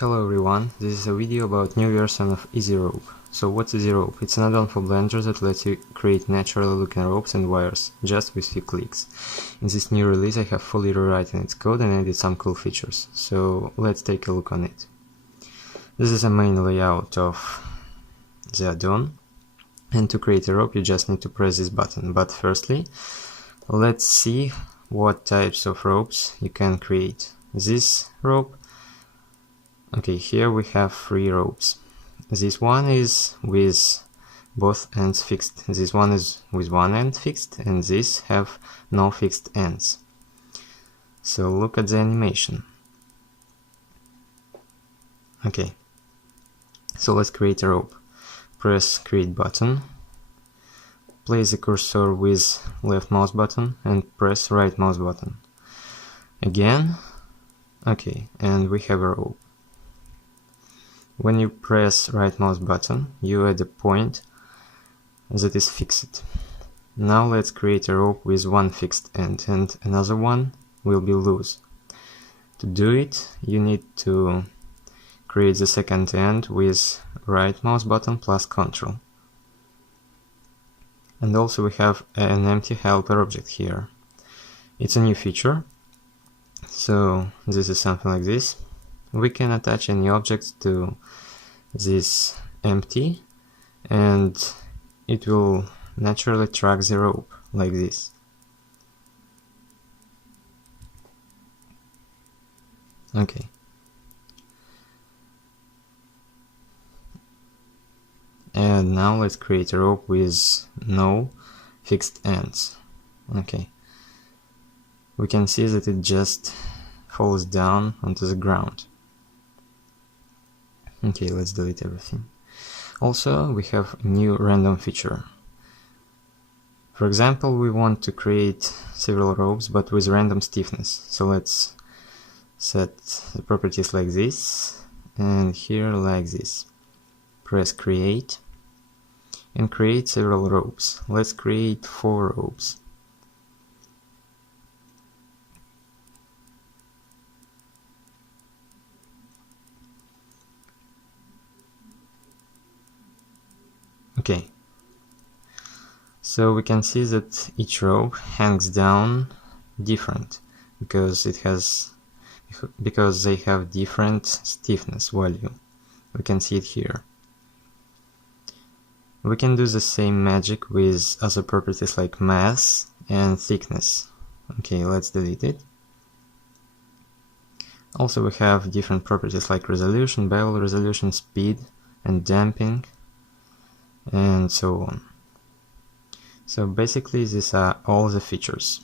Hello everyone, this is a video about new version of EasyRope. So what's EasyRope? It's an add-on for Blender that lets you create naturally looking ropes and wires just with few clicks. In this new release I have fully rewritten its code and added some cool features, so let's take a look on it. This is a main layout of the add-on, and to create a rope you just need to press this button. But firstly, let's see what types of ropes you can create. This rope. Okay, here we have 3 ropes. This one is with both ends fixed. This one is with one end fixed, and these have no fixed ends. So look at the animation. Okay, so let's create a rope. Press create button, place the cursor with left mouse button and press right mouse button. Again, okay, and we have a rope. When you press right mouse button, you add a point that is fixed. Now let's create a rope with one fixed end and another one will be loose. To do it, you need to create the second end with right mouse button plus Ctrl. And also we have an empty helper object here. It's a new feature, so this is something like this. We can attach any objects to this empty and it will naturally track the rope like this. Okay. And now let's create a rope with no fixed ends. Okay. We can see that it just falls down onto the ground. Okay, let's delete everything. Also, we have a new random feature. For example, we want to create several ropes but with random stiffness. So let's set the properties like this and here like this. Press create and create several ropes. Let's create 4 ropes. Okay, so we can see that each rope hangs down different because they have different stiffness value. We can see it here. We can do the same magic with other properties like mass and thickness. Okay, let's delete it. Also we have different properties like resolution, bevel resolution, speed and damping, and so on. So basically these are all the features.